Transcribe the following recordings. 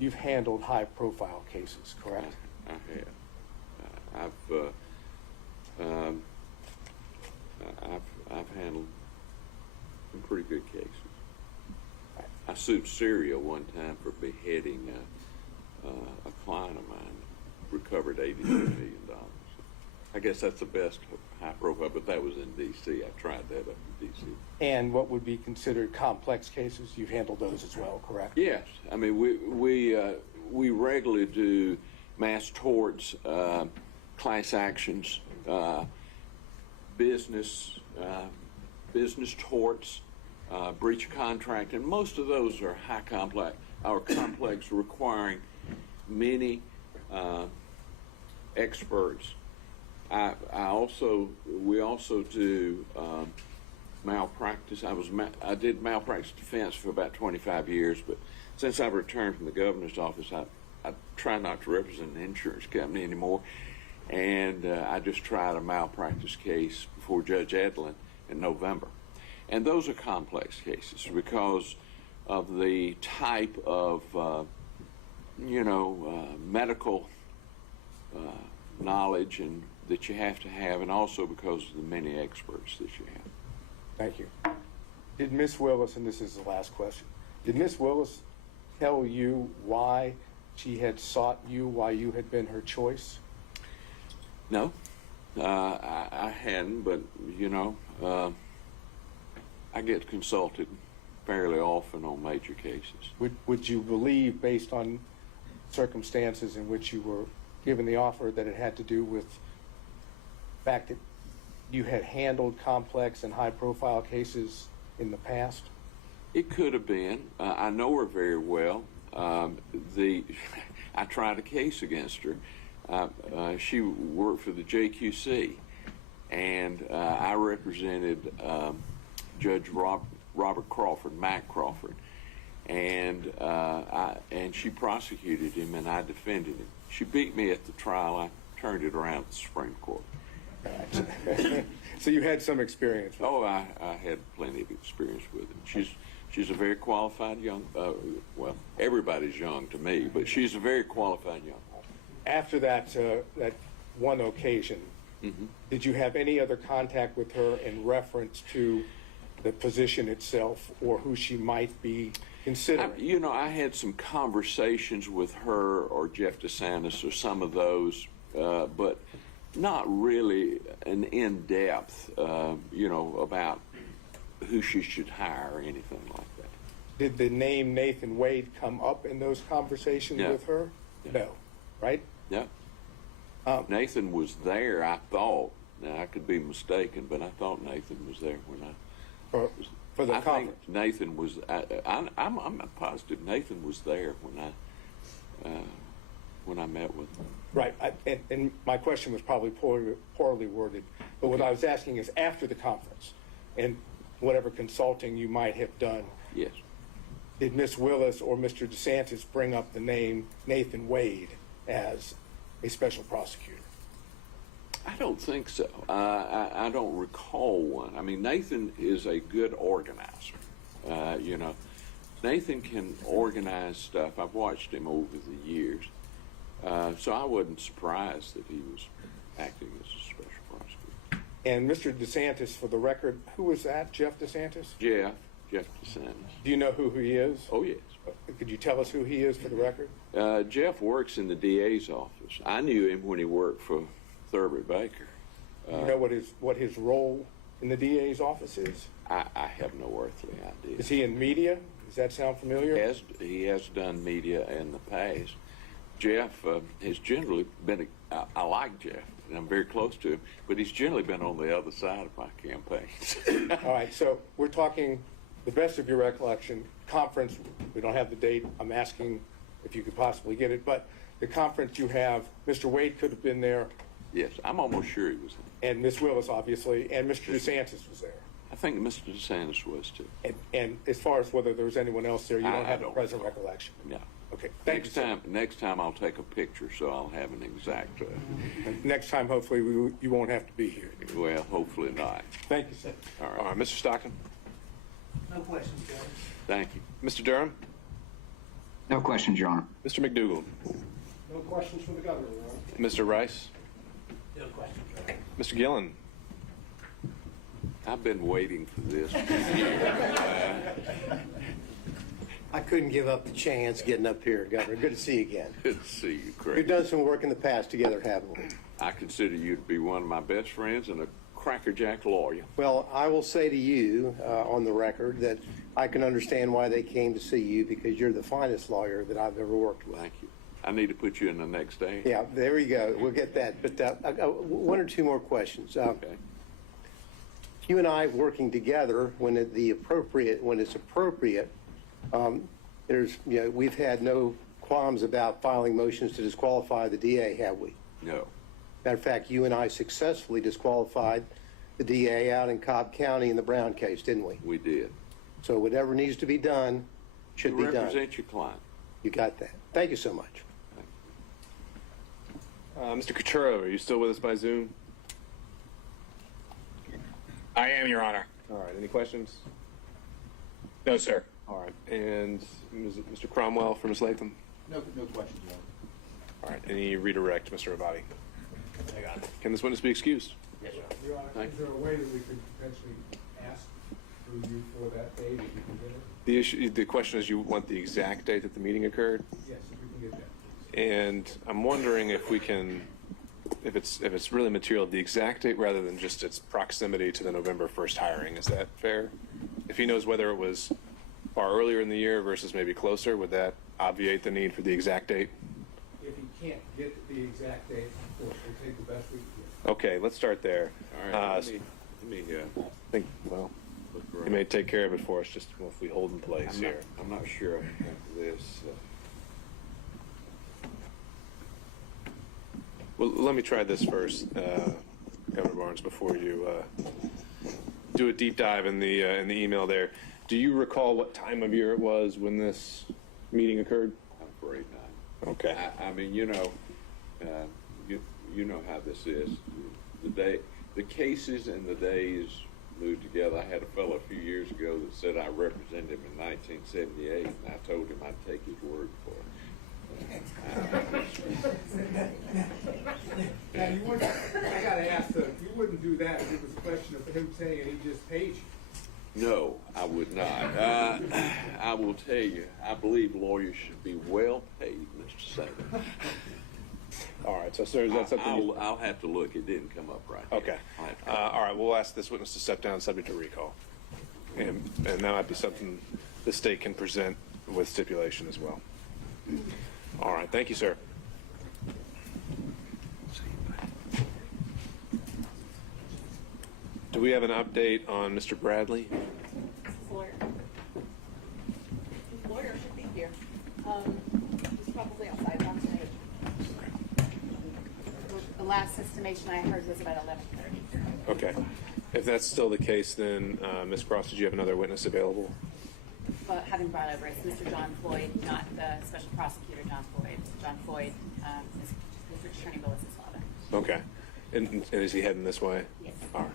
you've handled high-profile cases, correct? I have. I've handled some pretty good cases. I sued Syria one time for beheading a client of mine, recovered $83 million. I guess that's the best high profile, but that was in D.C. I tried that up in D.C. And what would be considered complex cases, you've handled those as well, correct? Yes. I mean, we regularly do mass torts, class actions, business torts, breach of contract, and most of those are high complex, or complex, requiring many experts. We also do malpractice. I did malpractice defense for about 25 years, but since I've returned from the governor's office, I try not to represent an insurance company anymore, and I just tried a malpractice case before Judge Edlin in November. And those are complex cases because of the type of, medical knowledge and that you have to have, and also because of the many experts that you have. Thank you. Did Ms. Willis, and this is the last question, did Ms. Willis tell you why she had sought you, why you had been her choice? No, I hadn't, but, I get consulted fairly often on major cases. Would you believe, based on circumstances in which you were given the offer, that it had to do with the fact that you had handled complex and high-profile cases in the past? It could have been. I know her very well. I tried a case against her. She worked for the JQC, and I represented Judge Robert Crawford, Mac Crawford, and she prosecuted him, and I defended him. She beat me at the trial. I turned it around at the Supreme Court. So you had some experience with her. I had plenty of experience with her. She's a very qualified young, well, everybody's young to me, but she's a very qualified young woman. After that one occasion, did you have any other contact with her in reference to the position itself or who she might be considering? I had some conversations with her or Jeff DeSantis or some of those, but not really an in-depth, about who she should hire or anything like that. Did the name Nathan Wade come up in those conversations with her? No. Right? Yeah. Nathan was there, I thought. Now, I could be mistaken, but I thought Nathan was there when I... For the I conference? think Nathan was... I'm positive Nathan was there when I met with him. Right. And my question was probably poorly worded, but what I was asking is after the conference and whatever consulting you might have done. Yes. Did Ms. Willis or Mr. DeSantis bring up the name Nathan Wade as a special prosecutor? I don't think so. I don't recall one. I mean, Nathan is a good organizer. Nathan can organize stuff. I've watched him over the years. So I wasn't surprised that he was acting as a special prosecutor. And Mr. DeSantis, for the record, who was that? Jeff DeSantis? Jeff DeSantis. Do you know who he is? Oh, yes. Could you tell us who he is for the record? Jeff works in the DA's office. I knew him when he worked for Thurber Baker. Do you know what his role in the DA's office is? I have no earthly idea. Is he in media? Does that sound familiar? He has done media in the past. Jeff has generally been, I like Jeff, and I'm very close to him, but he's generally been on the other side of my campaigns. All right, so we're talking, the best of your recollection, conference, we don't have the date, I'm asking if you could possibly get it, but the conference you have, Mr. Wade could have been there. Yes, I'm almost sure he was there. And Ms. Willis, obviously, and Mr. DeSantis was there. I think Mr. DeSantis was too. And as far as whether there was anyone else there, you don't have a present recollection? No. Okay, thanks. Next time I'll take a picture so I'll have an exact... Next time, hopefully, you won't have to be here. Well, hopefully not. Thank you, sir. All right. Mr. Stockton? No questions, Judge. Thank you. Mr. Durham? No questions, Your Honor. Mr. McDougall. No questions from the governor, Your Honor. Mr. Rice. No questions, Your Honor. Mr. Gillen. I've been waiting for this. I couldn't give up the chance getting up here, Governor. Good to see you again. Good to see you, We've Craig. done some work in the past together, haven't we? I consider you to be one of my best friends and a crackerjack lawyer. Well, I will say to you on the record that I can understand why they came to see you because you're the finest lawyer that I've ever worked with. Thank you. I need to put you in the next day. Yeah, there you go. We'll get that. But I got one or two more questions. Okay. You and I working together when it's appropriate. We've had no qualms about filing motions to disqualify the DA, have we? No. Matter of fact, you and I successfully disqualified the DA out in Cobb County in the Brown case, didn't we? We did. So whatever needs to be done should be You done. represent your client. You got that. Thank you so much. Mr. Coturo, are you still with us by Zoom? I am, Your Honor. All right. Any questions? No, sir. All right. And Mr. Cromwell for Ms. Latham? No questions, Your Honor. All right. Any redirect, Mr. Abadi? I got it. Can this witness be excused? Yes, Your Honor. Your Honor, Thank is there a way that we could potentially ask through you for that date if you can get it? The question is, you want the exact date that the meeting occurred? Yes, if we can get that, please. And I'm wondering if we can, if it's really material, the exact date rather than just its proximity to the November 1st hiring. Is that fair? If he knows whether it was far earlier in the year versus maybe closer, would that obviate the need for the exact date? If he can't get the exact date, of course, we'll take the best we can get. Okay, let's start there. All right. Let me I think, well, look you around. may take care of it for us just if we hold in place I'm not, here. I'm not sure of this. Well, let me try this first, Governor Barnes, before you do a deep dive in the email there. Do you recall what time of year it was when this meeting occurred? I'm afraid not. Okay. I mean, you know how this is. The cases and the days move together. I had a fellow a few years ago that said I represented him in 1978, and I told him I'd take his word for it. Now, you wouldn't, I gotta ask, you wouldn't do that if it was a question of him saying he just paid you. No, I would not. I will tell you, I believe lawyers should be well paid, Mr. Saban. All right. So, sir, is that something? I'll have to look. It didn't come up right. Okay. I'll have to- All right. We'll ask this witness to step down, subject to recall, and that might be something the state can present with stipulation as well. All right. Thank you, sir. Do we have an update on Mr. Bradley? Lawyer. Lawyer should be here. He's probably outside on stage. The last estimation I heard was about 11:30. Okay. If that's still the case, then Ms. Cross, did you have another witness available? But having brought over, it's Mr. John Floyd, not the special prosecutor John Floyd. John Floyd, Mr. Attorney Willis' father. Okay. And is he heading this way? Yes. All right.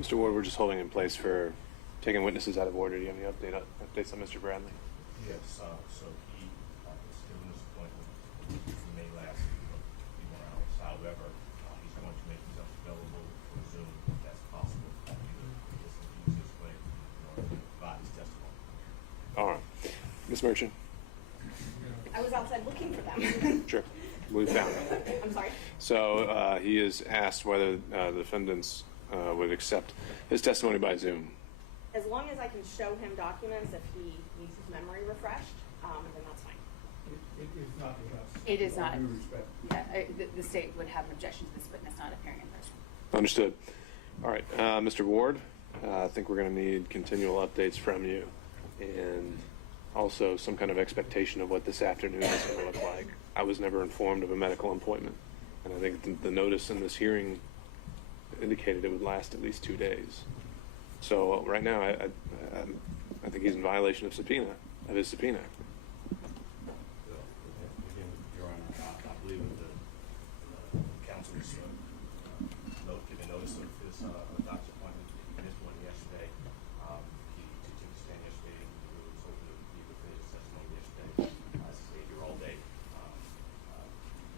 Mr. Ward, we're just holding in place for taking witnesses out of order. Do you have any updates on Mr. Bradley? Yes, so he is still in his appointment. He may last a few more hours. However, he's going to make himself available for Zoom if that's possible. Either listen to his way or provide his testimony. All right. Ms. Merchant? I was outside looking for them. Sure. We found him. I'm sorry. So he is asked whether the defendants would accept his testimony by Zoom. As long as I can show him documents if he needs his memory refreshed, then that's fine. It is not with us. It is not. With due respect. Yeah, the state would have an objection to this witness not appearing in person. Understood. All right, Mr. Ward, I think we're going to need continual updates from you, and also some kind of expectation of what this afternoon is going to look like. I was never informed of a medical appointment, and I think the notice in this hearing indicated it would last at least 2 days. So right now, I think he's in violation of his subpoena. Again, Your Honor, I believe that the counsel's giving notice of his doctor's appointment. He missed one yesterday. He took a stand yesterday and we was hoping to be with his testimony yesterday. As I stayed here all day.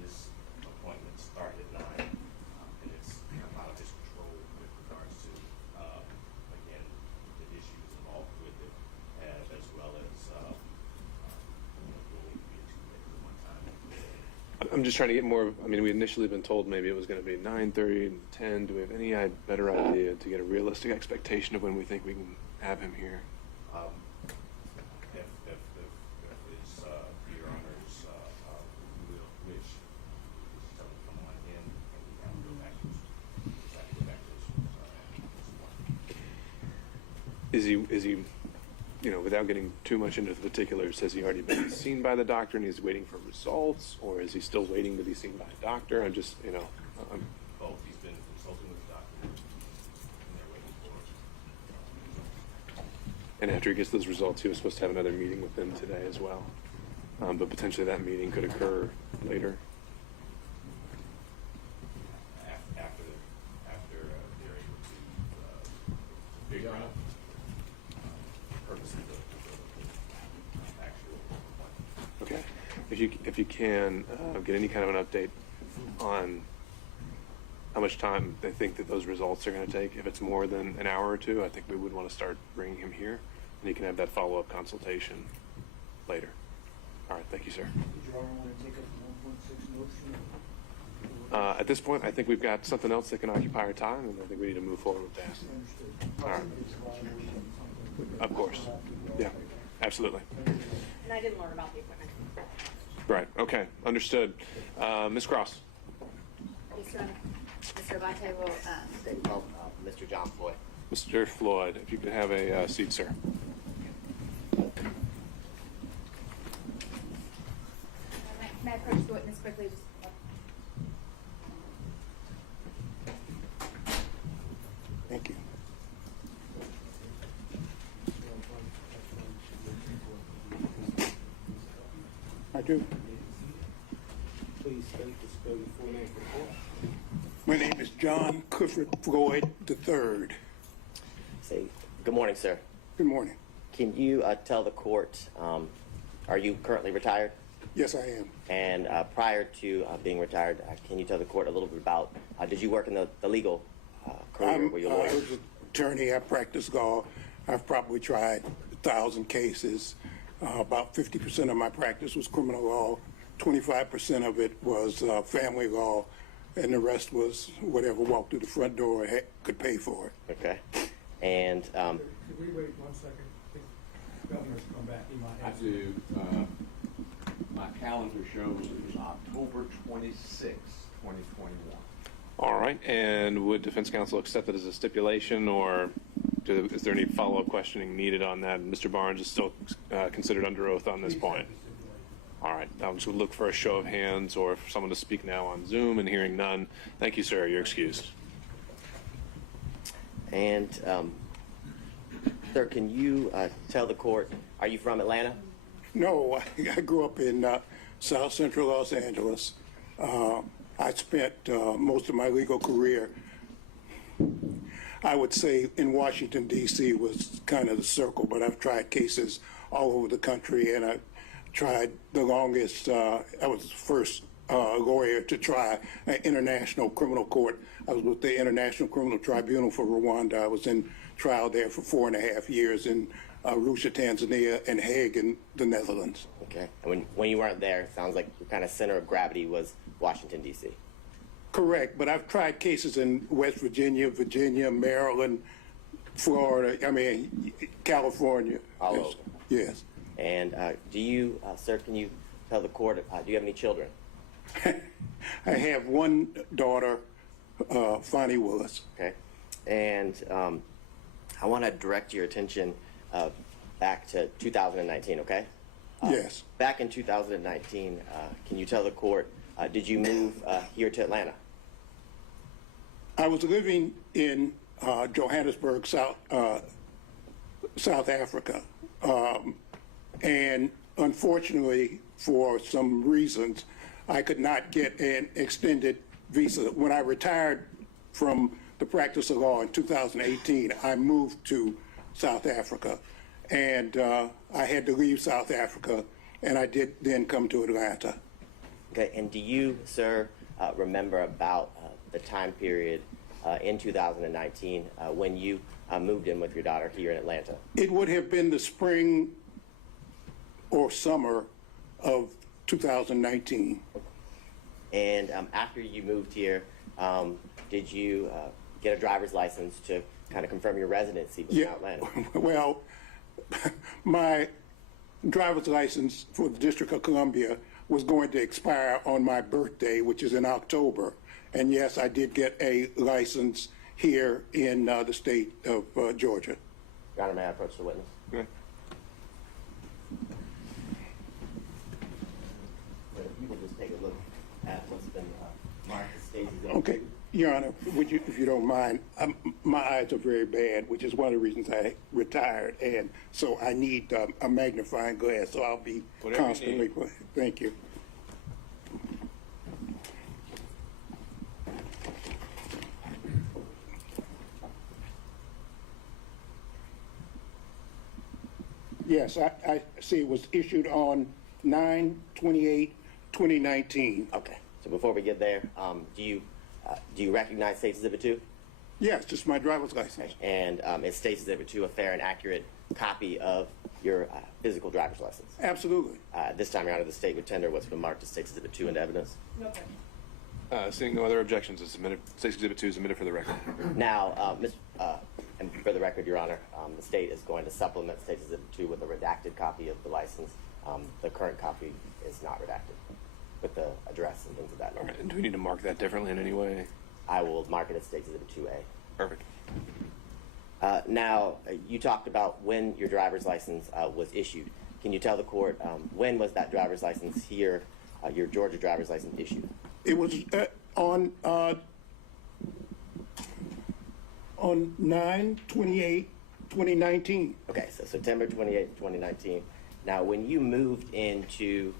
This appointment started at 9, and it's out of his control with regards to, again, the issues involved with it, as well as going to be 2 days at one time. I'm just trying to get more. I mean, we initially been told maybe it was going to be 9:30 and 10. Do we have any better idea to get a realistic expectation of when we think we can have him here? If it's Your Honor's will wish, just tell him to come on in and we have to go back to his Is he, without getting too much into the particulars, has he already been seen by the doctor and he's waiting for results, or is he still waiting to be seen by a doctor? I'm just, both. He's been consulting with the doctor and they're waiting for and after he gets those results, he was supposed to have another meeting with them today as well. But potentially that meeting could occur later. after they're able to figure out the purpose of the actual appointment. Okay. If you can get any kind of an update on how much time they think that those results are going to take. If it's more than an hour or two, I think we would want to start bringing him here, and he can have that follow-up consultation later. All right. Thank you, sir. Did you all want to take up the 1.6 motion? At this point, I think we've got something else that can occupy our time, and I think we need to move forward with that. Understood. All right. Of course. Yeah, absolutely. And I didn't learn about the appointment. Right. Okay. Understood. Ms. Cross. Yes, Your Honor. Mr. Abate will, Mr. John Floyd. Mr. Floyd, if you could have a seat, sir. may I approach the witness quickly? Thank you. I do. Please state the spell your full name for the court. My name is John Clifford Floyd III. Say, good morning, sir. Good morning. Can you tell the court, are you currently retired? Yes, I am. And prior to being retired, can you tell the court a little bit about, did you work in the legal career? Were you a I lawyer? was an attorney. I practiced law. I've probably tried 1,000 cases. About 50% of my practice was criminal law. 25% of it was family law. And the rest was whatever walked through the front door could pay for it. Okay. And Could we wait 1 second? The governor's come back. He might I have. do. My calendar shows it was October 26, 2021. All right. And would defense counsel accept it as a stipulation, or is there any follow-up questioning needed on that? Mr. Barnes is still considered under oath on this point. All right. I would look for a show of hands or for someone to speak now on Zoom, and hearing none. Thank you, sir. You're excused. And sir, can you tell the court, are you from Atlanta? No, I grew up in South Central Los Angeles. I spent most of my legal career. I would say in Washington, D.C. was kind of the circle, but I've tried cases all over the country, and I tried the longest. I was the first lawyer to try an international criminal court. I was with the International Criminal Tribunal for Rwanda. I was in trial there for 4.5 years in Arusha, Tanzania, and Hague in the Netherlands. Okay. And when you weren't there, it sounds like your kind of center of gravity was Washington, D.C. Correct, but I've tried cases in West Virginia, Maryland, Florida, California. All over. Yes. And do you, sir, can you tell the court, do you have any children? I have one daughter, Fani Willis. Okay. And I want to direct your attention back to 2019, okay? Yes. Back in 2019, can you tell the court, did you move here to Atlanta? I was living in Johannesburg, South Africa. And unfortunately, for some reasons, I could not get an extended visa. When I retired from the practice of law in 2018, I moved to South Africa. And I had to leave South Africa, and I did then come to Atlanta. Okay, and do you, sir, remember about the time period in 2019 when you moved in with your daughter here in Atlanta? It would have been the spring or summer of 2019. And after you moved here, did you get a driver's license to kind of confirm your residency within Atlanta? Well, my driver's license for the District of Columbia was going to expire on my birthday, which is in October. And yes, I did get a license here in the state of Georgia. Your Honor, may I approach the witness? Okay. If you will just take a look at what's been marked as stages. Okay, Your Honor, would you, if you don't mind, my eyes are very bad, which is one of the reasons I retired, and so I need a magnifying glass, so I'll be Whatever constantly. Thank you. Yes, I see it was issued on 9/28/2019. Okay, so before we get there, do you recognize State's Exhibit 2? Yes, just my driver's license. And is State's Exhibit 2 a fair and accurate copy of your physical driver's license? Absolutely. This time, Your Honor, the State would tender what's been marked as State's Exhibit 2 into evidence. Seeing no other objections, it's submitted. State's Exhibit 2 is submitted for the record. Now, and for the record, Your Honor, the State is going to supplement State's Exhibit 2 with a redacted copy of the license. The current copy is not redacted with the address and things of that All nature. right, and do we need to mark that differently in any way? I will mark it as State's Exhibit 2A. Perfect. Now, you talked about when your driver's license was issued. Can you tell the court when was that driver's license here, your Georgia driver's license issued? It was on 9/28/2019. Okay, so September 28, 2019. Now, when you moved into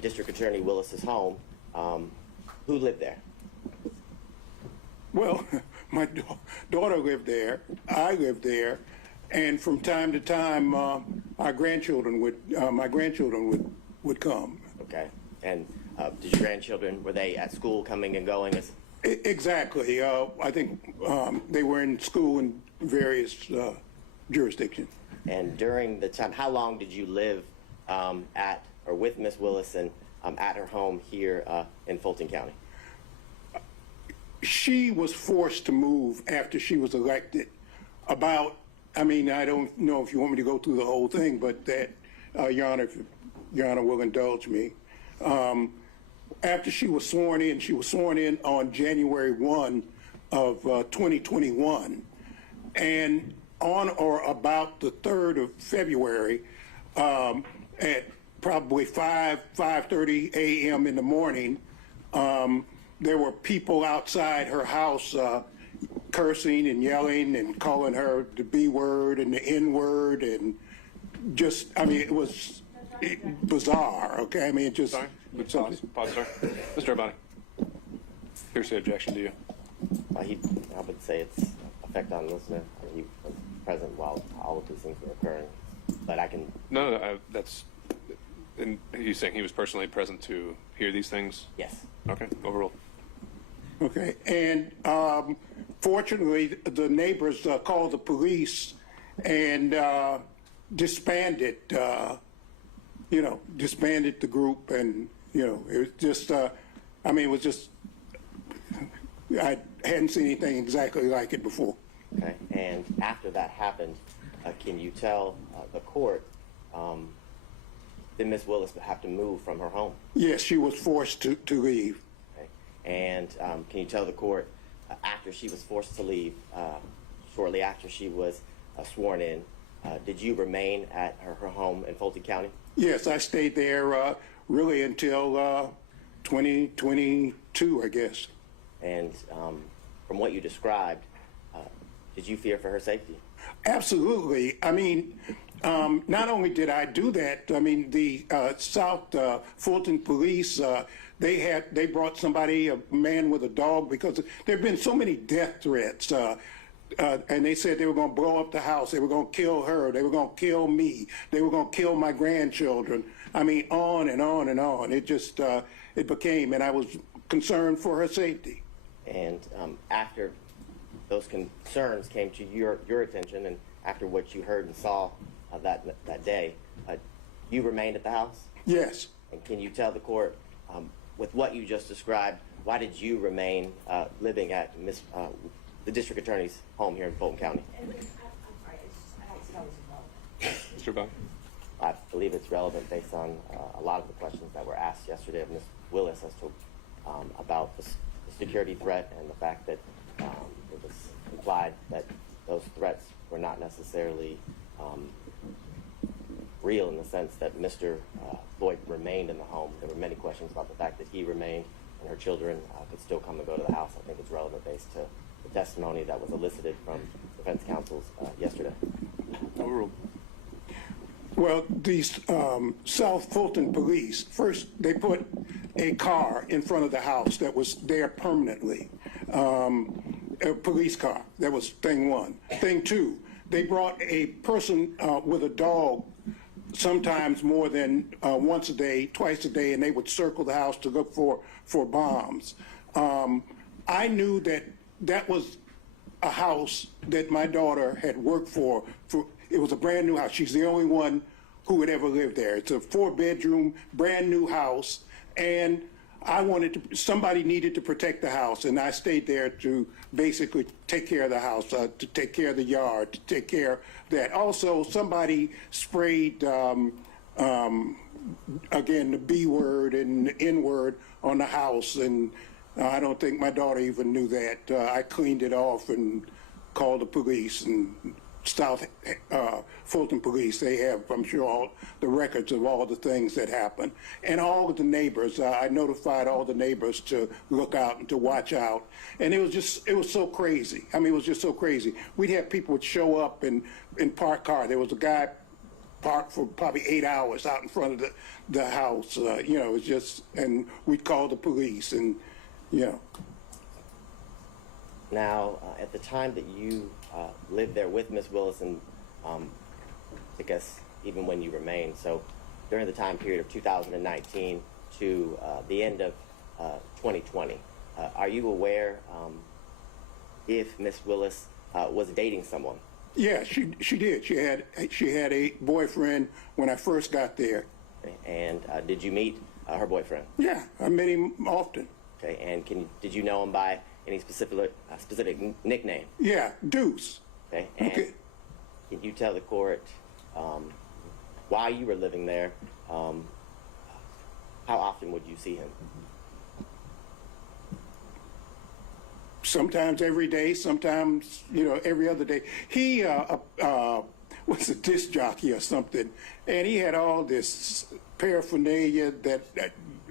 District Attorney Willis's home, who lived there? Well, my daughter lived there, I lived there, and from time to time, my grandchildren would come. Okay, and did your grandchildren, were they at school coming and going? Exactly. I think they were in school in various jurisdictions. And during the time, how long did you live at or with Miss Willis and at her home here in Fulton County? She was forced to move after she was elected. I don't know if you want me to go through the whole thing, but that, Your Honor, if Your Honor will indulge me. After she was sworn in on January 1 of 2021. And on or about the 3rd of February, at probably 5:30 a.m. in the morning, there were people outside her house cursing and yelling and calling her the B word and the N word, and just, it was bizarre, okay? It just... Sorry? Pause, sir. Mr. Urbani. Here's the objection to you. I would say it's a effect on the listener. He was present while all of these things were occurring. But I can... No, that's... And he's saying he was personally present to hear these things? Yes. Okay, overruled. Okay, and fortunately, the neighbors called the police and disbanded, disbanded the group, and, it was just, it was just, I hadn't seen anything exactly like it before. Okay, and after that happened, can you tell the court, did Ms. Willis have to move from her home? Yes, she was forced to leave. Okay. And can you tell the court, after she was forced to leave, shortly after she was sworn in, did you remain at her home in Fulton County? Yes, I stayed there really until 2022, I guess. And from what you described, did you fear for her safety? Absolutely. I mean, not only did I do that, I mean, the South Fulton police, they brought somebody, a man with a dog, because there have been so many death threats. And they said they were going to blow up the house. They were going to kill her. They were going to kill me. They were going to kill my grandchildren. I mean, on and on and on. It just, it became, and I was concerned for her safety. And after those concerns came to your attention, and after what you heard and saw that day, you remained at the house? Yes. And can you tell the court, with what you just described, why did you remain living at the district attorney's home here in Fulton County? I'm sorry, I don't see how this is relevant. Mr. Bond? I believe it's relevant based on a lot of the questions that were asked yesterday of Ms. Willis as to about the security threat and the fact that it was implied that those threats were not necessarily real, in the sense that Mr. Floyd remained in the home. There were many questions about the fact that he remained and her children could still come and go to the house. I think it's relevant based to the testimony that was elicited from defense counsels yesterday. Overruled. Well, these South Fulton police, first they put a car in front of the house that was there permanently, a police car. That was thing one. Thing two, they brought a person with a dog sometimes more than once a day, twice a day, and they would circle the house to look for bombs. I knew that was a house that my daughter had worked for. It was a brand new house. She's the only one who would ever live there. It's a 4-bedroom, brand new house, and somebody needed to protect the house, and I stayed there to basically take care of the house, to take care of the yard, to take care of that. Also, somebody sprayed, again, the B word and the N word on the house, and I don't think my daughter even knew that. I cleaned it off and called the police, and South Fulton police, they have, I'm sure, all the records of all the things that happened. And all of the neighbors, I notified all the neighbors to look out and to watch out. And it was so crazy. I mean, it was just so crazy. We'd have people would show up and park car. There was a guy parked for probably 8 hours out in front of the house. It was just, and we'd call the police, and, Now, at the time that you lived there with Ms. Willis, and I guess even when you remained, so during the time period of 2019 to the end of 2020, are you aware if Ms. Willis was dating someone? Yeah, she did. She had a boyfriend when I first got there. Okay. And did you meet her boyfriend? Yeah, I met him often. Okay. And did you know him by any specific nickname? Yeah, Deuce. Okay. And can you tell the court while you were living there, how often would you see him? Sometimes every day, sometimes, every other day. He was a disc jockey or something, and he had all this paraphernalia that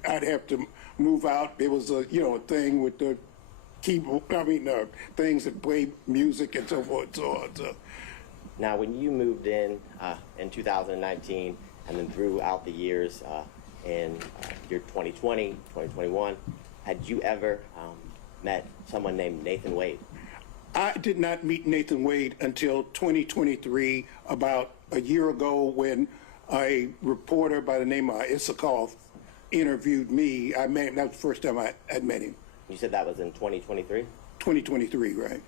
I'd have to move out. There was a thing with the keyboard, things that play music and so forth. So. Now, when you moved in 2019, and then throughout the years in year 2020, 2021, had you ever met someone named Nathan Wade? I did not meet Nathan Wade until 2023, about a year ago, when a reporter by the name of Issakoff interviewed me. I met him. That was the first time I had met him. You said that was in 2023? 2023, right.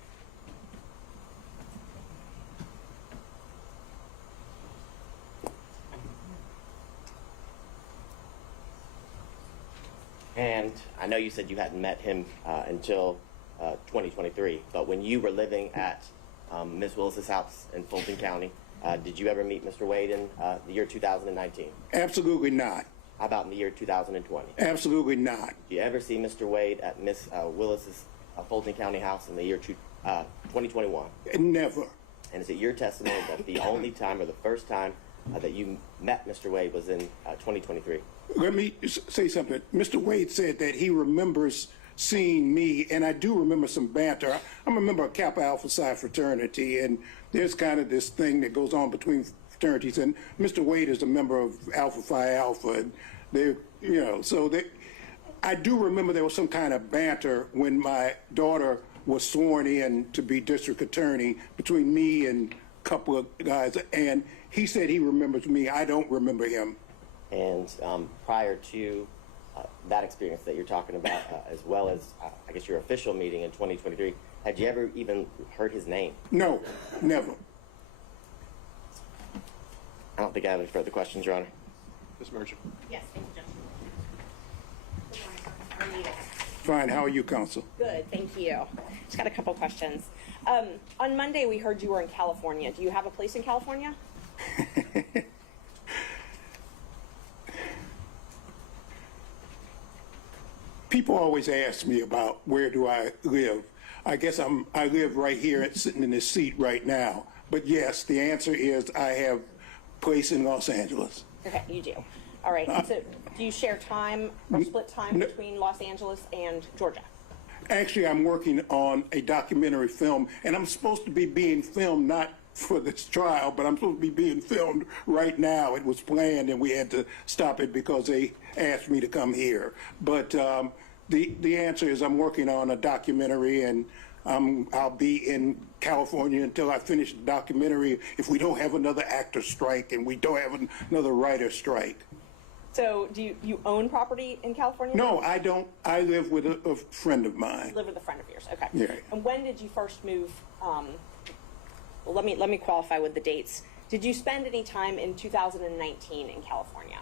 And I know you said you hadn't met him until 2023, but when you were living at Ms. Willis's house in Fulton County, did you ever meet Mr. Wade in the year 2019? Absolutely not. How about in the year 2020? Absolutely not. Did you ever see Mr. Wade at Ms. Willis's Fulton County house in the year 2021? Never. And is it your testimony that the only time or the first time that you met Mr. Wade was in 2023? Let me say something. Mr. Wade said that he remembers seeing me, and I do remember some banter. I'm a member of Kappa Alpha Psi fraternity, and there's kind of this thing that goes on between fraternities, and Mr. Wade is a member of Alpha Phi Alpha, and they, I do remember there was some kind of banter when my daughter was sworn in to be district attorney between me and a couple of guys, and he said he remembers me. I don't remember him. And prior to that experience that you're talking about, as well as, I guess, your official meeting in 2023, had you ever even heard his name? No, never. I don't think I have any further questions, Your Honor. Ms. Merchant? Yes, thank you, Judge. How are you? Fine. How are you, counsel? Good, thank you. Just got a couple questions. On Monday, we heard you were in California. Do you have a place in California? People always ask me about where do I live. I guess I live right here, sitting in this seat right now. But yes, the answer is I have a place in Los Angeles. Okay, you do. All right. So do you share time or split time between Los Angeles and Georgia? Actually, I'm working on a documentary film, and I'm supposed to be being filmed not for this trial, but I'm supposed to be being filmed right now. It was planned, and we had to stop it because they asked me to come here. But the answer is I'm working on a documentary, and I'll be in California until I finish the documentary if we don't have another actor strike and we don't have another writer strike. So do you own property in California? No, I don't. I live with a friend of mine. You live with a friend of yours. Okay. Yeah. And when did you first move? Well, let me qualify with the dates. Did you spend any time in 2019 in California?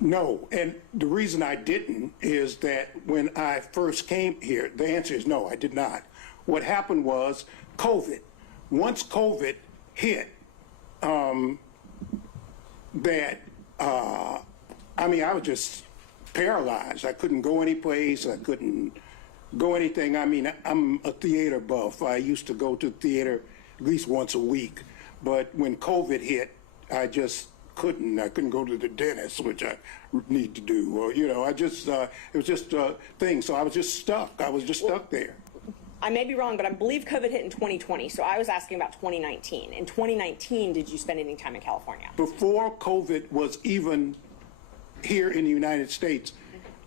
No, and the reason I didn't is that when I first came here, the answer is no, I did not. What happened was COVID. Once COVID hit, I was just paralyzed. I couldn't go any place. I couldn't go anything. I mean, I'm a theater buff. I used to go to theater at least once a week. But when COVID hit, I just couldn't. I couldn't go to the dentist, which I need to do. Or, it was just a thing. So I was just stuck. I was just stuck there. I may be wrong, but I believe COVID hit in 2020. So I was asking about 2019. In 2019, did you spend any time in California? Before COVID was even here in the United States,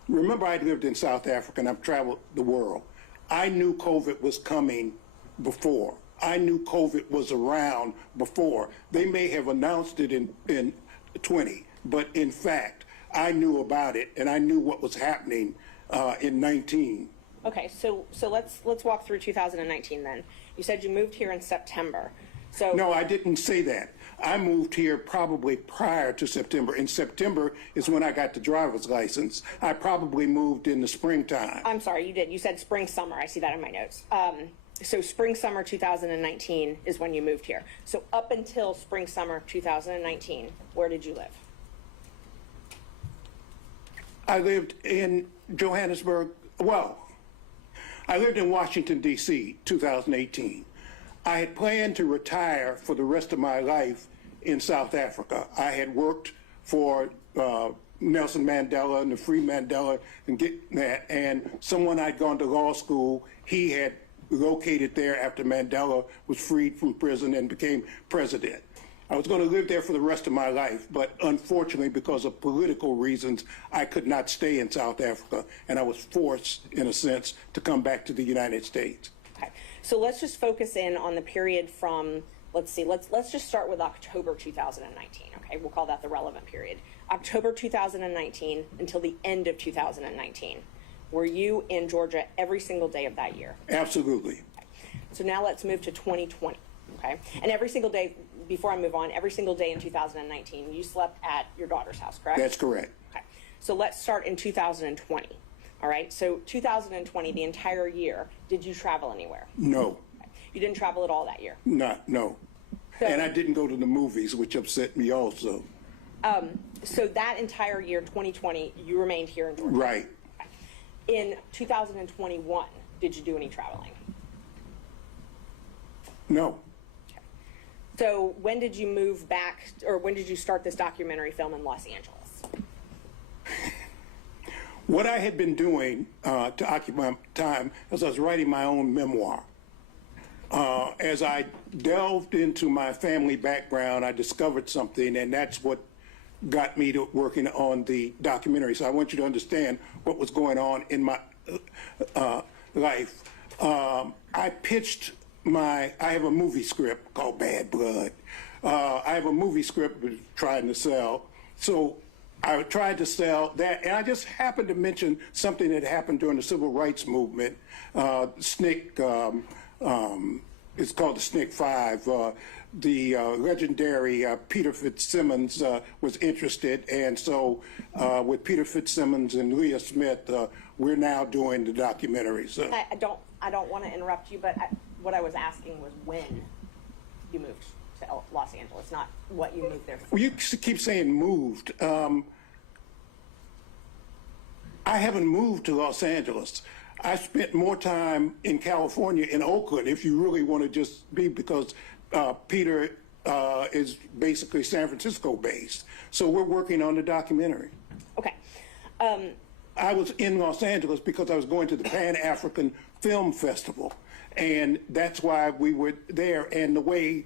remember I lived in South Africa and I've traveled the world. I knew COVID was coming before. I knew COVID was around before. They may have announced it in 20, but in fact, I knew about it and I knew what was happening in 19. Okay, so let's walk through 2019 then. You said you moved here in September. So no, I didn't say that. I moved here probably prior to September. In September is when I got the driver's license. I probably moved in the springtime. I'm sorry, you did. You said spring, summer. I see that in my notes. So spring, summer 2019 is when you moved here. So up until spring, summer 2019, where did you live? I lived in Johannesburg. Well, I lived in Washington, D.C., 2018. I had planned to retire for the rest of my life in South Africa. I had worked for Nelson Mandela and the Free Mandela and get that. And someone I'd gone to law school, he had located there after Mandela was freed from prison and became president. I was going to live there for the rest of my life, but unfortunately, because of political reasons, I could not stay in South Africa, and I was forced, in a sense, to come back to the United States. Okay, so let's just focus in on the period from, let's just start with October 2019, okay? We'll call that the relevant period. October 2019 until the end of 2019. Were you in Georgia every single day of that year? Absolutely. Okay. So now let's move to 2020, okay? And every single day, before I move on, every single day in 2019, you slept at your daughter's house, correct? That's correct. Okay. So let's start in 2020, all right? So 2020, the entire year, did you travel anywhere? No. Okay. You didn't travel at all that year? No. So, And I didn't go to the movies, which upset me also. So that entire year, 2020, you remained here in Georgia? Right. Okay. In 2021, did you do any traveling? No. So when did you move back, or when did you start this documentary film in Los Angeles? What I had been doing to occupy time is I was writing my own memoir. As I delved into my family background, I discovered something, and that's what got me to working on the documentary. So I want you to understand what was going on in my life. I pitched I have a movie script called Bad Blood. I have a movie script we're trying to sell. So I tried to sell that, and I just happened to mention something that happened during the civil rights movement. SNCC, it's called the SNCC 5. The legendary Peter Fitzsimmons was interested, and so with Peter Fitzsimmons and Leah Smith, we're now doing the documentary. So I don't want to interrupt you, but what I was asking was when you moved to Los Angeles, not what you moved there for. Well, you keep saying moved. I haven't moved to Los Angeles. I spent more time in California, in Oakland, if you really want to just be, because Peter is basically San Francisco based. So we're working on the documentary. Okay. I was in Los Angeles because I was going to the Pan-African Film Festival, and that's why we were there. And the way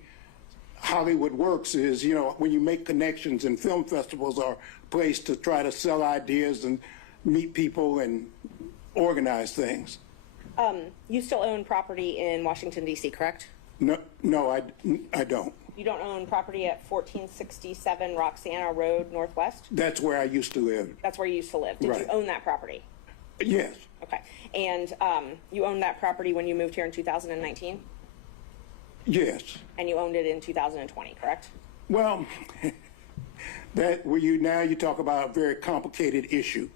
Hollywood works is, you know, when you make connections, and film festivals are a place to try to sell ideas and meet people and organize things. You still own property in Washington, D.C., correct? No, I don't. You don't own property at 1467 Roxana Road Northwest? That's where I used to live. That's where you used to live. Did Right. you own that property? Yes. Okay. And you owned that property when you moved here in 2019? Yes. And you owned it in 2020, correct? Well, you talk about a very complicated issue.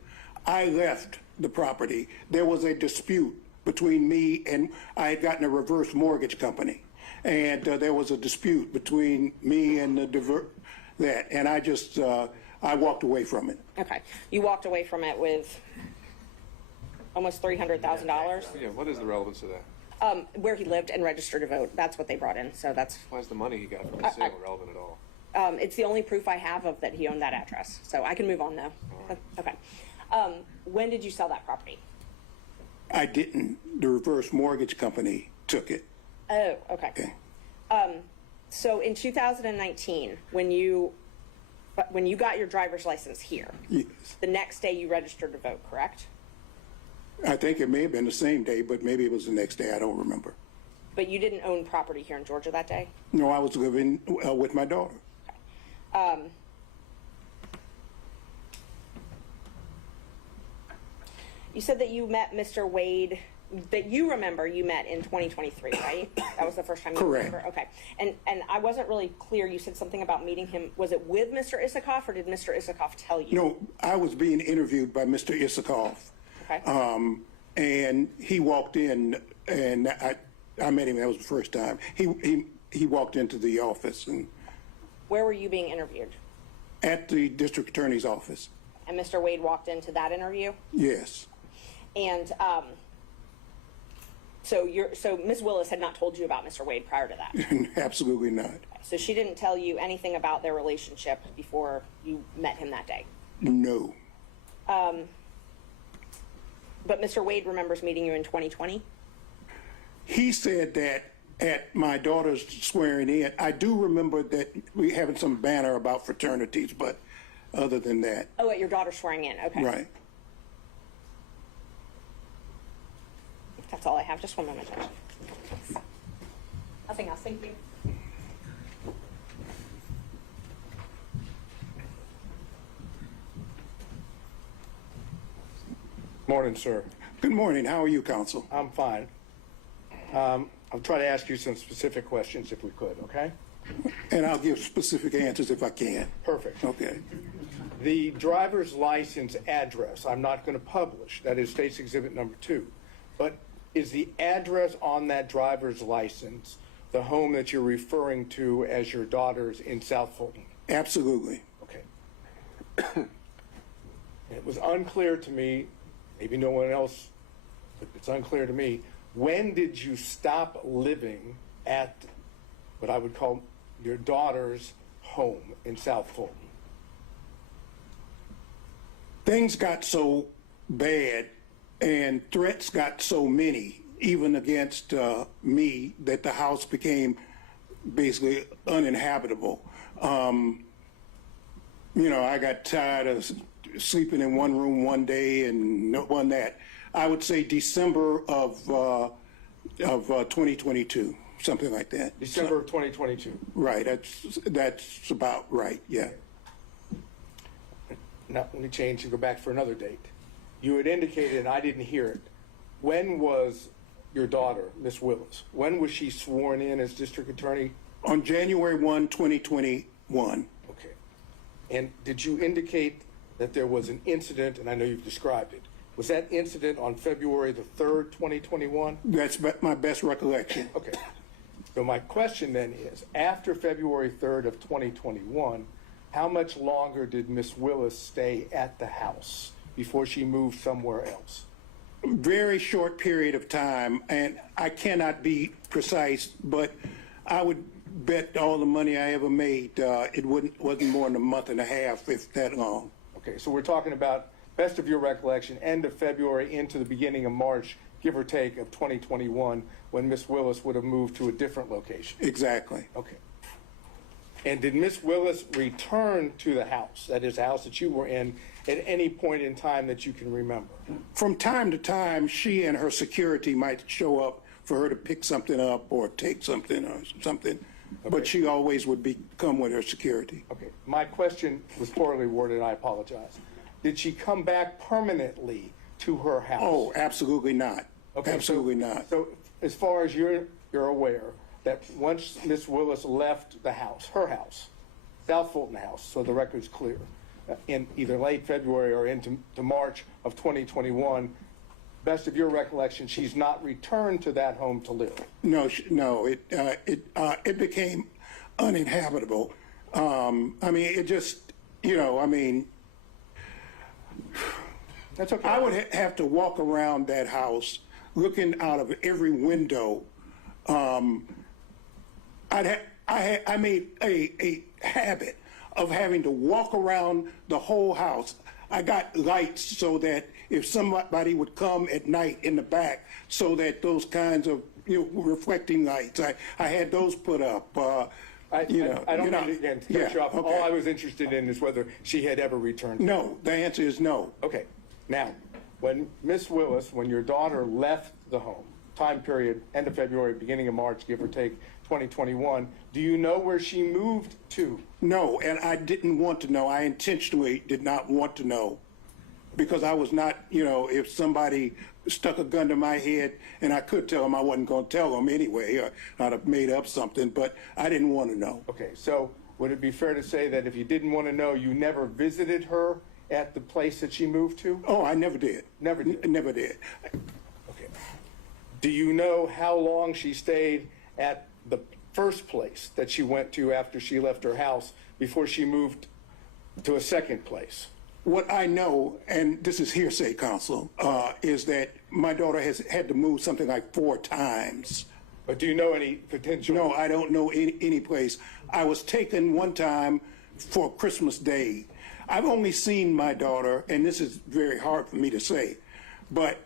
I left the property. There was a dispute between me, and I had gotten a reverse mortgage company, and there was a dispute between me and and I just I walked away from it. Okay. You walked away from it with almost $300,000? Yeah, what is the relevance of that? Where he lived and registered to vote. That's what they brought in. So that's. Why is the money he got from the sale relevant at all? It's the only proof I have of that he owned that address. So I can move on though. Right. Okay. When did you sell that property? I didn't. The reverse mortgage company took it. Oh, okay. So in 2019, when you got your driver's license here, Yes. the next day you registered to vote, correct? I think it may have been the same day, but maybe it was the next day. I don't remember. But you didn't own property here in Georgia that day? No, I was living with my daughter. You said that you met Mr. Wade, that you remember you met in 2023, right? That was the first time you Correct. remember? Okay. And I wasn't really clear. You said something about meeting him. Was it with Mr. Isikoff, or did Mr. Isikoff tell you? No, I was being interviewed by Mr. Isikoff. Okay. And he walked in, and I met him. That was the first time. He walked into the office, and Where were you being interviewed? at the district attorney's office. And Mr. Wade walked into that interview? Yes. And so Ms. Willis had not told you about Mr. Wade prior to that? Absolutely not. So she didn't tell you anything about their relationship before you met him that day? No. But Mr. Wade remembers meeting you in 2020? He said that at my daughter's swearing in. I do remember that we having some banner about fraternities, but other than that. Oh, at your daughter swearing in, okay. Right. That's all I have. Just one moment, Judge. Nothing else. Thank you. Morning, sir. Good morning. How are you, counsel? I'm fine. I'll try to ask you some specific questions if we could, okay? And I'll give specific answers if I can. Perfect. Okay. The driver's license address, I'm not going to publish. That is State's Exhibit number 2. But is the address on that driver's license the home that you're referring to as your daughter's in South Fulton? Absolutely. Okay. It was unclear to me, maybe no one else, but it's unclear to me, when did you stop living at what I would call your daughter's home in South Fulton? Things got so bad and threats got so many, even against me, that the house became basically uninhabitable. You know, I got tired of sleeping in one room one day and one that. I would say December of 2022, something like that. December of 2022. Right, that's about right, yeah. Now, let me change and go back for another date. You had indicated, and I didn't hear it, when was your daughter, Miss Willis, when was she sworn in as district attorney? On January 1, 2021. Okay. And did you indicate that there was an incident, and I know you've described it, was that incident on February the 3rd, 2021? That's my best recollection. Okay. So my question then is, after February 3rd of 2021, how much longer did Miss Willis stay at the house before she moved somewhere else? Very short period of time, and I cannot be precise, but I would bet all the money I ever made, it wasn't more than a month and a half, if that long. Okay, so we're talking about, best of your recollection, end of February into the beginning of March, give or take, of 2021, when Miss Willis would have moved to a different location. Exactly. Okay. And did Miss Willis return to the house, that is, the house that you were in, at any point in time that you can remember? From time to time, she and her security might show up for her to pick something up or take something or something, but she always would come with her security. Okay, my question was poorly worded, and I apologize. Did she come back permanently to her house? Oh, absolutely not. Okay, absolutely not. So as far as you're aware, that once Miss Willis left the house, her house, South Fulton House, so the record's clear, in either late February or into March of 2021, best of your recollection, she's not returned to that home to live? No, it became uninhabitable. I mean, it just, you know, I mean, that's okay. I would have to walk around that house looking out of every window. I made a habit of having to walk around the whole house. I got lights so that if somebody would come at night in the back, so that those kinds of, you know, reflecting lights, I had those put up. I don't mean to, again, to cut you off. Okay. All I was interested in is whether she had ever returned. No, the answer is no. Okay. Now, when Miss Willis, when your daughter left the home, time period, end of February, beginning of March, give or take, 2021, do you know where she moved to? No, and I didn't want to know. I intentionally did not want to know, because I was not, you know, if somebody stuck a gun to my head, and I could tell them, I wasn't going to tell them anyway, or I'd have made up something, but I didn't want to know. Okay, so would it be fair to say that if you didn't want to know, you never visited her at the place that she moved to? Oh, I never did. Never did? Never did. Okay. Do you know how long she stayed at the first place that she went to after she left her house before she moved to a second place? What I know, and this is hearsay, counsel, is that my daughter has had to move something like 4 times. But do you know any potential? No, I don't know any place. I was taken one time for Christmas Day. I've only seen my daughter, and this is very hard for me to say, but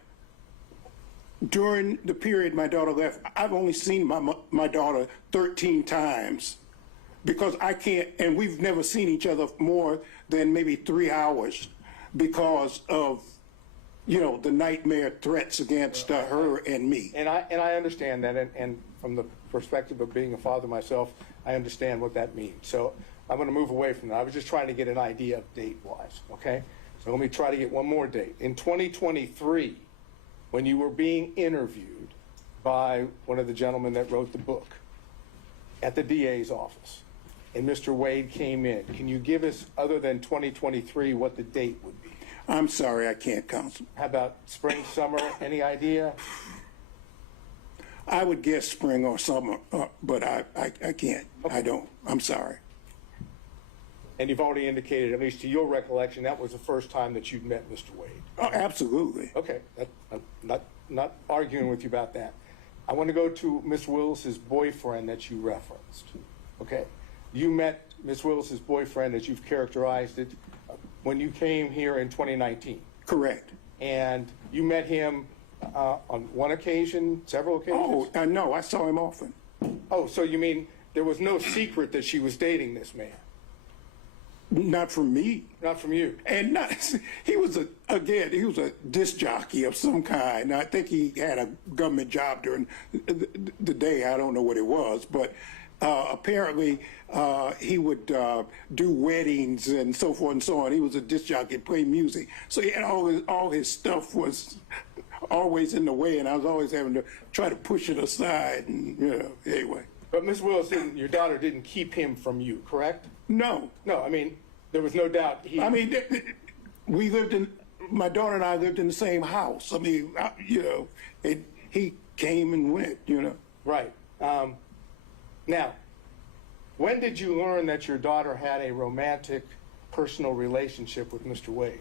During the period my daughter left, I've only seen my daughter 13 times because I can't, and we've never seen each other more than maybe 3 hours because of, you know, the nightmare threats against her and me. And I understand that, and from the perspective of being a father myself, I understand what that means. So I'm going to move away from that. I was just trying to get an idea of date-wise, okay? So let me try to get one more date. In 2023, when you were being interviewed by one of the gentlemen that wrote the book at the DA's office, and Mr. Wade came in, can you give us, other than 2023, what the date would be? I'm sorry, I can't, Counsel. How about spring, summer, any idea? I would guess spring or summer, but I can't. Okay. I don't. I'm sorry. And you've already indicated, at least to your recollection, that was the first time that you'd met Mr. Wade. Oh, absolutely. Okay, I'm not arguing with you about that. I want to go to Miss Willis's boyfriend that you referenced. Okay, you met Miss Willis's boyfriend, as you've characterized it, when you came here in 2019. Correct. And you met him on one occasion, several occasions? Oh, no, I saw him often. Oh, so you mean there was no secret that she was dating this man? Not from me. Not from you. And not, he was a disc jockey of some kind. I think he had a government job during the day. I don't know what it was, but apparently he would do weddings and so forth and so on. He was a disc jockey, play music. So he had all his stuff was always in the way, and I was always having to try to push it aside. And, you know, anyway. But Ms. Willis, your daughter didn't keep him from you, correct? No. No, I mean, there was no doubt he... I mean, we lived in, my daughter and I lived in the same house. I mean, you know, he came and went, you know. Right. Now, when did you learn that your daughter had a romantic, personal relationship with Mr. Wade?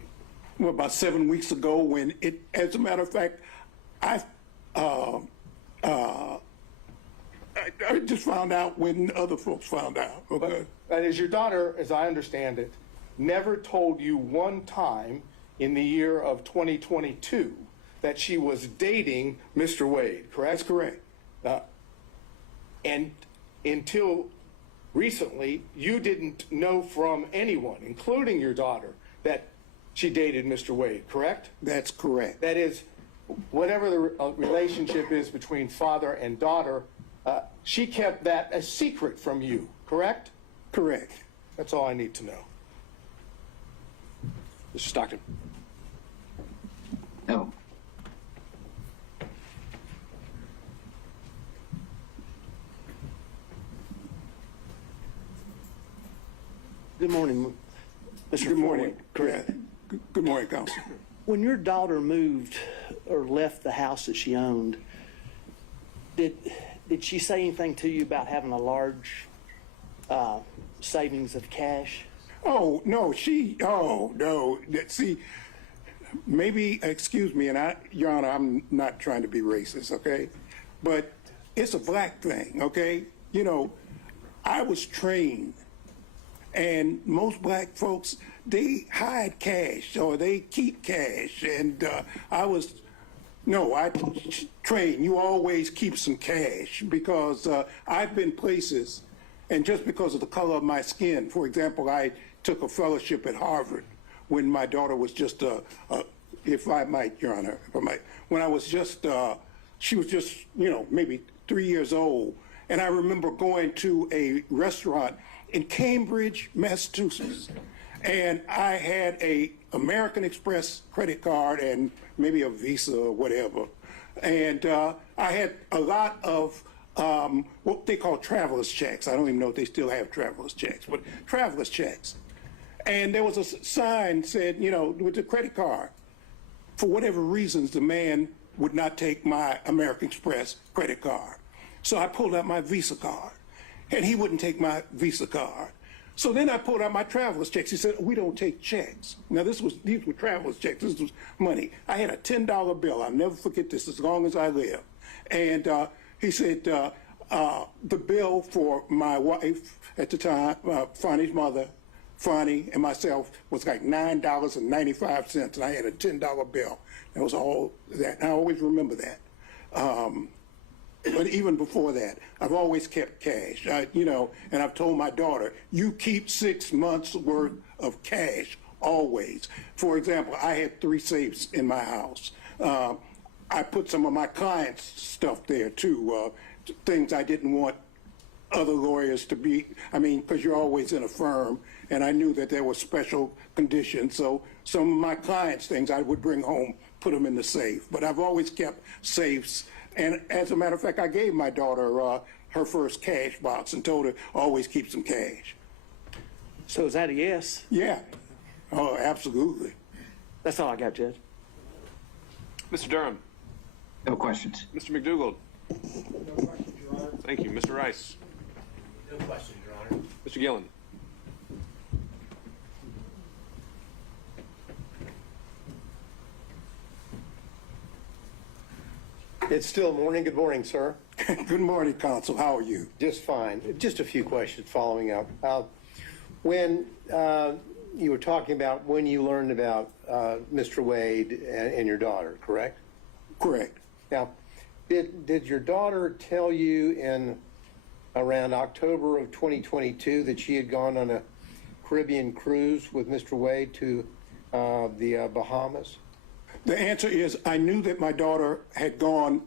Well, about 7 weeks ago when it, as a matter of fact, I just found out when other folks found out. Okay. But as your daughter, as I understand it, never told you one time in the year of 2022 that she was dating Mr. Wade, correct? That's correct. And until recently, you didn't know from anyone, including your daughter, that she dated Mr. Wade, correct? That's correct. That is, whatever the relationship is between father and daughter, she kept that a secret from you, correct? Correct. That's all I need to know. Mr. Stockton. No. Good morning, Mr. Good morning. Correct. Good morning, Counsel. When your daughter moved or left the house that she owned, did she say anything to you about having a large savings of cash? Oh, no, no. See, maybe, excuse me, and Your Honor, I'm not trying to be racist, okay? But it's a black thing, okay? You know, I was trained, and most black folks, they hide cash or they keep cash, and I trained, you always keep some cash because I've been places, and just because of the color of my skin, for example, I took a fellowship at Harvard when my daughter was just if I might, Your Honor, if I might, when I was just, she was just, you know, maybe 3 years old. And I remember going to a restaurant in Cambridge, Massachusetts. And I had a American Express credit card and maybe a Visa or whatever. And I had a lot of what they call traveler's checks. I don't even know if they still have traveler's checks, but traveler's checks. And there was a sign said, you know, with the credit card. For whatever reasons, the man would not take my American Express credit card. So I pulled out my Visa card, and he wouldn't take my Visa card. So then I pulled out my traveler's checks. He said, we don't take checks. Now, these were traveler's checks. This was money. I had a $10 bill. I'll never forget this as long as I live. And he said, the bill for my wife at the time, Fani's mother, Fani, and myself was like $9.95, and I had a $10 bill. That was all that. I always remember that. But even before that, I've always kept cash. And I've told my daughter, you keep 6 months worth of cash always. For example, I had 3 safes in my house. I put some of my clients' stuff there too, things I didn't want other lawyers to be, because you're always in a firm, and I knew that there were special conditions. So some of my clients' things I would bring home, put them in the safe. But I've always kept safes. And as a matter of fact, I gave my daughter her first cash box and told her always keep some cash. So is that a yes? Yeah. Oh, absolutely. That's all I got, Judge. Mr. Durham. No questions. Mr. McDougald. No questions, Your Honor. Thank you. Mr. Rice. No question, Your Honor. Mr. Gillen. It's still morning. Good morning, sir. Good morning, counsel. How are you? Just fine. Just a few questions following up. When you were talking about when you learned about Mr. Wade and your daughter, correct? Correct. Now, did your daughter tell you in around October of 2022 that she had gone on a Caribbean cruise with Mr. Wade to the Bahamas? The answer is I knew that my daughter had gone,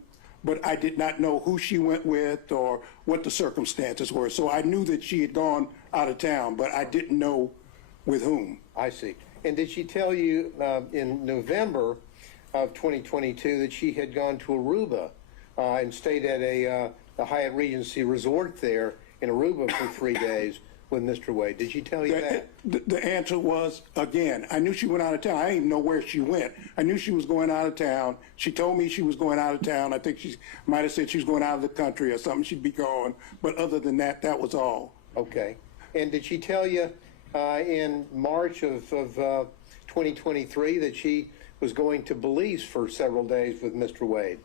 but I did not know who she went with or what the circumstances were. So I knew that she had gone out of town, but I didn't know with whom. I see. And did she tell you in November of 2022 that she had gone to Aruba and stayed at the Hyatt Regency Resort there in Aruba for 3 days with Mr. Wade? Did she tell you that? The answer was, again, I knew she went out of town. I didn't even know where she went. I knew she was going out of town. She told me she was going out of town. I think she might have said she was going out of the country or something. She'd be gone. But other than that, that was all. Okay. And did she tell you in March of 2023 that she was going to Belize for several days with Mr. Wade?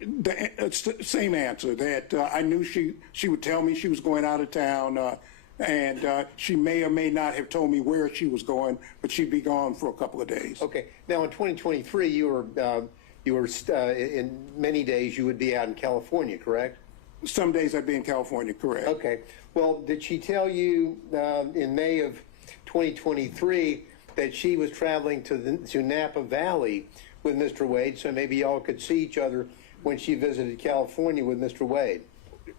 It's the same answer, that I knew she would tell me she was going out of town, and she may or may not have told me where she was going, but she'd be gone for a couple of days. Okay. Now, in 2023, you were in many days you would be out in California, correct? Some days I'd be in California, correct. Okay. Well, did she tell you in May of 2023 that she was traveling to Napa Valley with Mr. Wade, so maybe y'all could see each other when she visited California with Mr. Wade?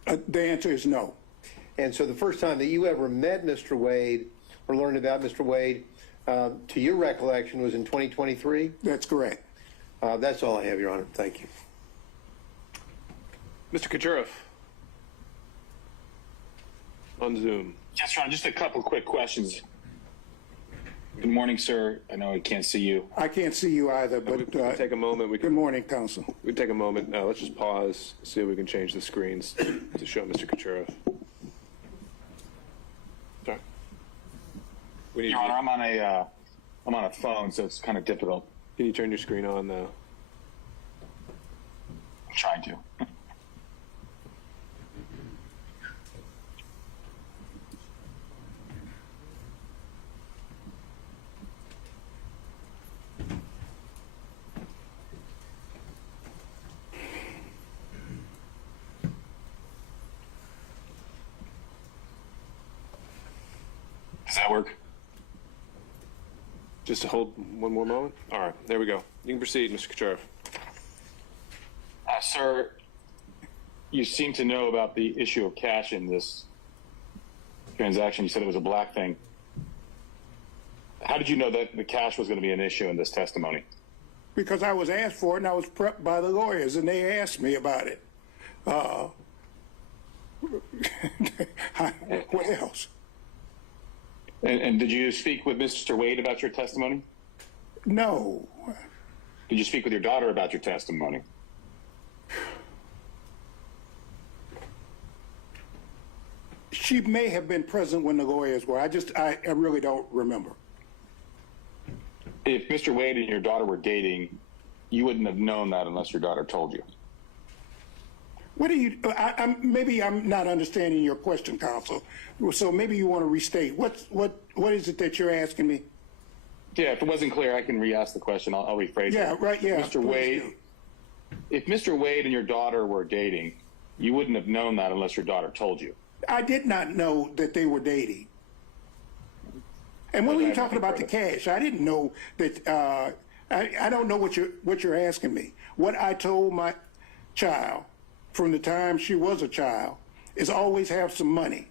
The answer is no. And so the first time that you ever met Mr. Wade or learned about Mr. Wade, to your recollection, was in 2023? That's correct. That's all I have, Your Honor. Thank you. Mr. Kucherov. On Zoom. Yes, Your Honor, just a couple quick questions. Good morning, sir. I know I can't see you. I can't see you either, but We can take a moment. good morning, counsel. We can take a moment. Let's just pause, see if we can change the screens to show Mr. Kucherov. Sorry. We need Your Honor, I'm on a phone, so it's kind of difficult. Can you turn your screen on though? I'm trying to. Does that work? Just to hold one more moment? All right, there we go. You can proceed, Mr. Kucherov. Sir, you seem to know about the issue of cash in this transaction. You said it was a black thing. How did you know that the cash was going to be an issue in this testimony? Because I was asked for it, and I was prepped by the lawyers, and they asked me about it. What else? And did you speak with Mr. Wade about your testimony? No. Did you speak with your daughter about your testimony? She may have been present when the lawyers were. I really don't remember. If Mr. Wade and your daughter were dating, you wouldn't have known that unless your daughter told you. What do you? Maybe I'm not understanding your question, counsel. So maybe you want to restate. What is it that you're asking me? Yeah, if it wasn't clear, I can re-ask the question. I'll rephrase it. Yeah, right. Yeah, Mr. Wade, if Mr. Wade and your daughter were dating, you wouldn't have known that unless your daughter told you. I did not know that they were dating. And when you're talking about the cash, I didn't know that. I don't know what you're asking me. What I told my child from the time she was a child is always have some money.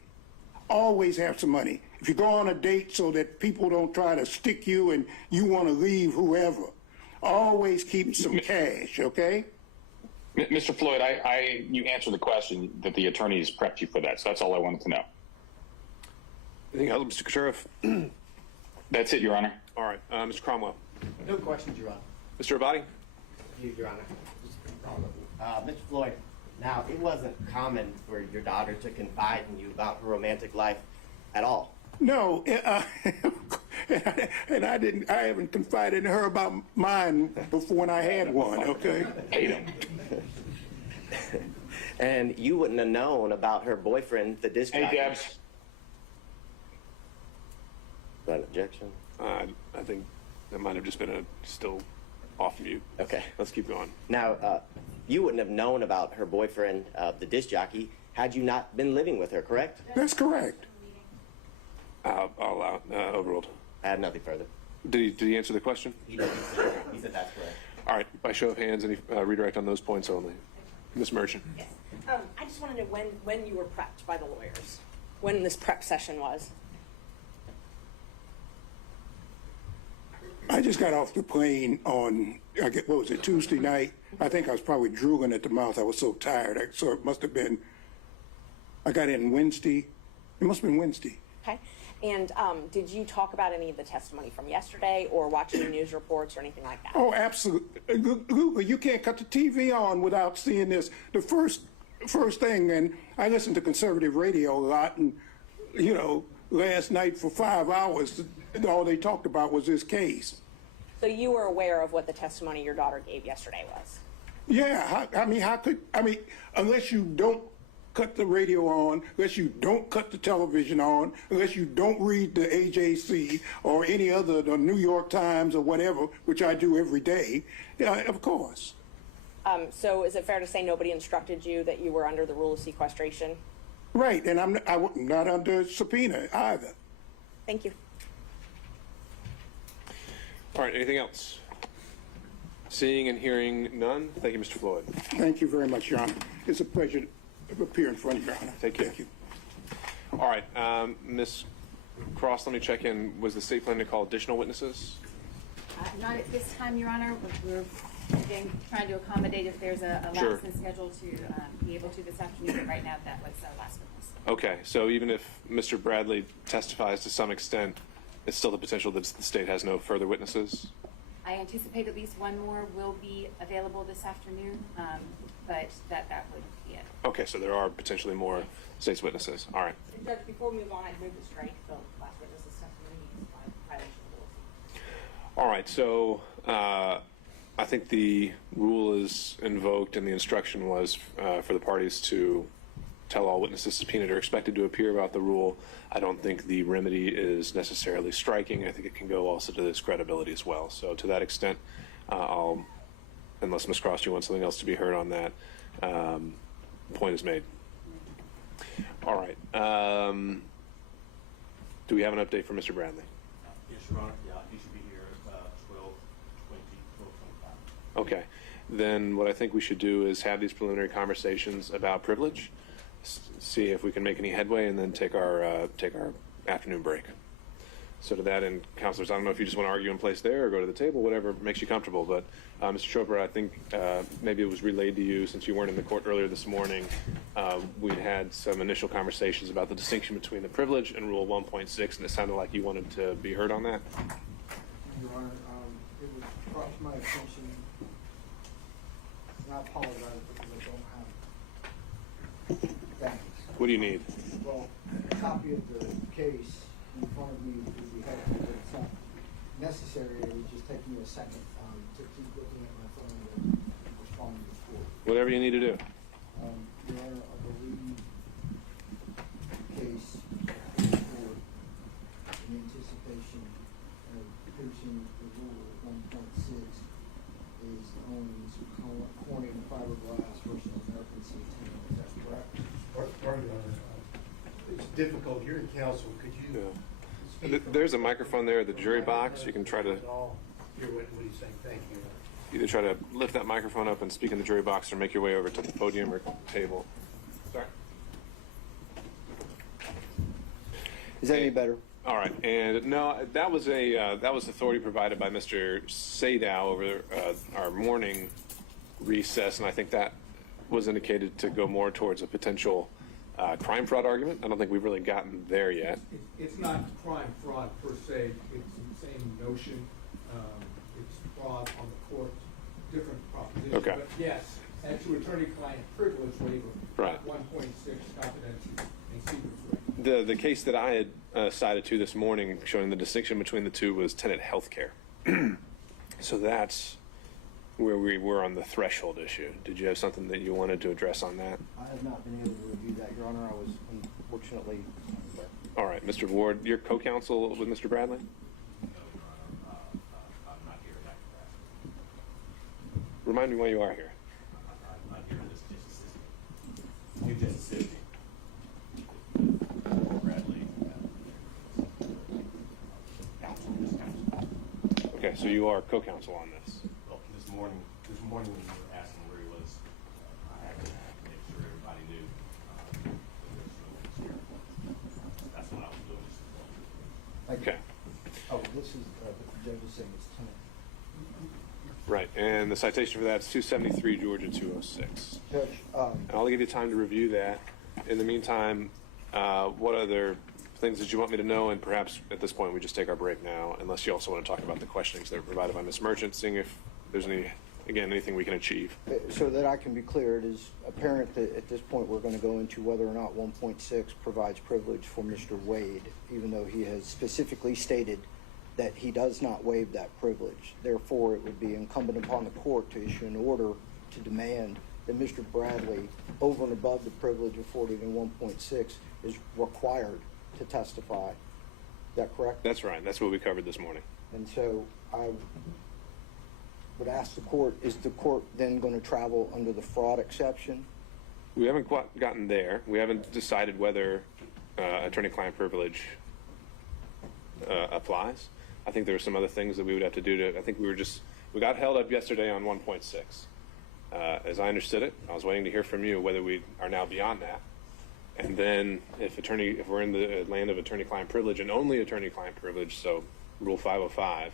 Always have some money. If you go on a date so that people don't try to stick you and you want to leave whoever, always keep some cash, okay? Mr. Floyd, you answered the question that the attorneys prepped you for that, so that's all I wanted to know. Anything else, Mr. Sheriff? That's it, Your Honor. All right, Mr. Cromwell. No questions, Your Honor. Mr. Abadi? Your Honor. Mr. Floyd, now, it wasn't common for your daughter to confide in you about her romantic life at all. No, and I haven't confided in her about mine before when I had one, okay? Hate him. And you wouldn't have known about her boyfriend, the disc jockey. Hey, Debs. Is that an objection? I think that might have just been still off mute. Okay. Let's keep going. Now, you wouldn't have known about her boyfriend, the disc jockey, had you not been living with her, correct? That's correct. I'll allow overruled. I have nothing further. Did he answer the question? He said that's correct. All right. By show of hands, any redirect on those points only. Ms. Merchant. Yes. I just want to know when you were prepped by the lawyers, when this prep session was. I just got off the plane on, what was it, Tuesday night? I think I was probably drooling at the mouth. I was so tired. So it must have been, I got in Wednesday. It must have been Wednesday. Okay. And did you talk about any of the testimony from yesterday or watch any news reports or anything like that? Oh, absolutely. You can't cut the TV on without seeing this. The first thing, and I listen to conservative radio a lot, and, you know, last night for 5 hours, all they talked about was this case. So you were aware of what the testimony your daughter gave yesterday was? Yeah, unless you don't cut the radio on, unless you don't cut the television on, unless you don't read the AJC or any other, the New York Times or whatever, which I do every day, of course. So is it fair to say nobody instructed you that you were under the rule of sequestration? Right, and I'm not under subpoena either. Thank you. All right. Anything else? Seeing and hearing none. Thank you, Mr. Floyd. Thank you very much, Your Honor. It's a pleasure to appear in front of Your Honor. Thank you. Thank you. All right. Ms. Cross, let me check in. Was the state planning to call additional witnesses? Not at this time, Your Honor. We're again trying to accommodate if there's a Sure. lapse in schedule to be able to this afternoon, but right now that was our last witness. Okay. So even if Mr. Bradley testifies to some extent, it's still the potential that the state has no further witnesses? I anticipate at least one more will be available this afternoon, but that would be it. Okay. So there are potentially more state's witnesses. All right. Judge, before we move on, I'd move to strike the last witness's testimony in violation of the rule. All right. So I think the rule is invoked, and the instruction was for the parties to tell all witnesses subpoenaed or expected to appear about the rule. I don't think the remedy is necessarily striking. I think it can go also to this credibility as well. So to that extent, unless Ms. Cross, you want something else to be heard on that, point is made. All right. Do we have an update for Mr. Bradley? Yes, Your Honor. Yeah, he should be here at 12:25. Okay. Then what I think we should do is have these preliminary conversations about privilege, see if we can make any headway, and then take our afternoon break. So to that end, counselors, I don't know if you just want to argue in place there or go to the table, whatever makes you comfortable. But Mr. Chopra, I think maybe it was relayed to you since you weren't in the court earlier this morning. We'd had some initial conversations about the distinction between the privilege and Rule 1.6, and it sounded like you wanted to be heard on that. Your Honor, it was brought to my attention, and I apologize because I don't have things. What do you need? Well, a copy of the case in front of me would be helpful, but it's not necessary. It would just take me a second to keep looking at my phone and responding to the court. Whatever you need to do. Your Honor, I believe the case for in anticipation of piercing the rule of 1.6 is on some corny difficult hearing counsel. Could you? There's a microphone there at the jury box. You can try to Hear what he's saying. Thank you. either try to lift that microphone up and speak in the jury box or make your way over to the podium or table. Sorry. Is that any better? All right, and no, that was authority provided by Mr. Sadow over our morning recess, and I think that was indicated to go more towards a potential crime fraud argument. I don't think we've really gotten there yet. It's not crime fraud per se, it's the same notion. It's fraud on the court, different proposition. Okay. But yes, as to attorney-client privilege waiver, Right. 1.6 confidential and secret waiver. The case that I had cited to this morning showing the distinction between the two was tenant health care. So that's where we were on the threshold issue. Did you have something that you wanted to address on that? I have not been able to review that, Your Honor. I was unfortunately unaware. All right, Mr. Ward, your co-counsel with Mr. Bradley? I'm not here to act. Remind me why you are here. I'm here to just assist me. You just assist me. Bradley. Counsel. Okay, so you are co-counsel on this. Well, this morning when you were asking where he was, I had to make sure everybody knew that there was no one here. That's what I was doing. Okay. Oh, this is, the judge is saying it's tenant. Right, and the citation for that is 273 Georgia 206. Judge, And I'll give you time to review that. In the meantime, what other things did you want me to know? And perhaps at this point we just take our break now, unless you also want to talk about the questionings that were provided by Ms. Merchant, seeing if there's anything we can achieve. so that I can be clear, it is apparent that at this point we're going to go into whether or not 1.6 provides privilege for Mr. Wade, even though he has specifically stated that he does not waive that privilege. Therefore, it would be incumbent upon the court to issue an order to demand that Mr. Bradley, over and above the privilege afforded in 1.6, is required to testify. Is that correct? That's right. That's what we covered this morning. And so I would ask the court, is the court then going to travel under the fraud exception? We haven't quite gotten there. We haven't decided whether attorney-client privilege applies. I think there are some other things that we would have to do to, I think we got held up yesterday on 1.6. As I understood it, I was waiting to hear from you whether we are now beyond that. And then if we're in the land of attorney-client privilege and only attorney-client privilege, so Rule 505,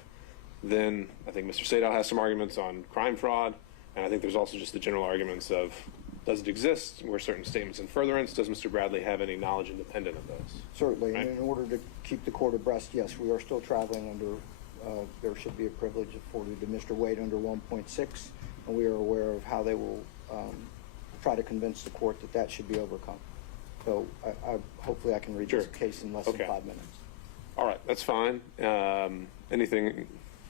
then I think Mr. Sadow has some arguments on crime fraud, and I think there's also just the general arguments of, does it exist? Were certain statements in furtherance? Does Mr. Bradley have any knowledge independent of those? Certainly, Right. and in order to keep the court abreast, yes, we are still traveling under, there should be a privilege afforded to Mr. Wade under 1.6, and we are aware of how they will try to convince the court that that should be overcome. So hopefully I can read this Sure. case in less Okay. than 5 minutes. All right, that's fine. Anything,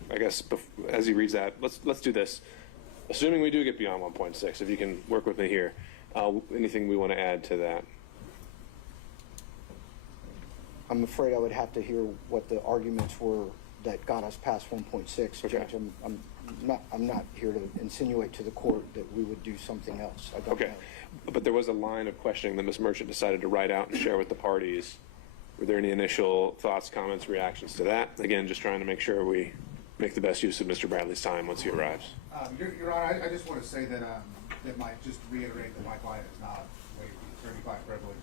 I guess, as he reads that, let's do this. Assuming we do get beyond 1.6, if you can work with me here, anything we want to add to that? I'm afraid I would have to hear what the arguments were that got us past 1.6. Okay. Judge, I'm not here to insinuate to the court that we would do something else. I don't Okay, know. but there was a line of questioning that Ms. Merchant decided to write out and share with the parties. Were there any initial thoughts, comments, reactions to that? Again, just trying to make sure we make the best use of Mr. Bradley's time once he arrives. Your Honor, I just want to say that just to reiterate that my client is not waived the attorney-client privilege.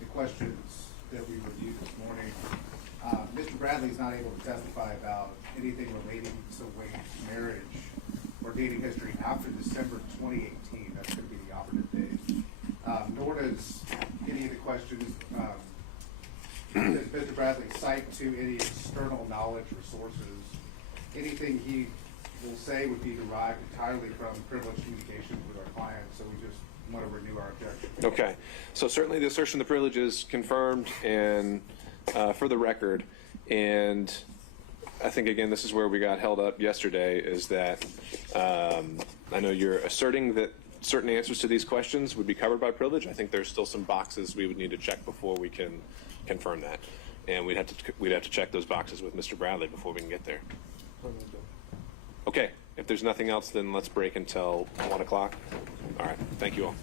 The questions that we reviewed this morning, Mr. Bradley is not able to testify about anything relating to Wade's marriage or dating history after December 2018. That's going to be the operative date. Nor does any of the questions does Mr. Bradley cite to any external knowledge or sources. Anything he will say would be derived entirely from privileged communications with our client, so we just want to renew our objection. Okay, so certainly the assertion of the privilege is confirmed and for the record, and I think, again, this is where we got held up yesterday, is that I know you're asserting that certain answers to these questions would be covered by privilege. I think there's still some boxes we would need to check before we can confirm that, and we'd have to check those boxes with Mr. Bradley before we can get there. Okay, if there's nothing else, then let's break until 1 o'clock. All right, thank you all.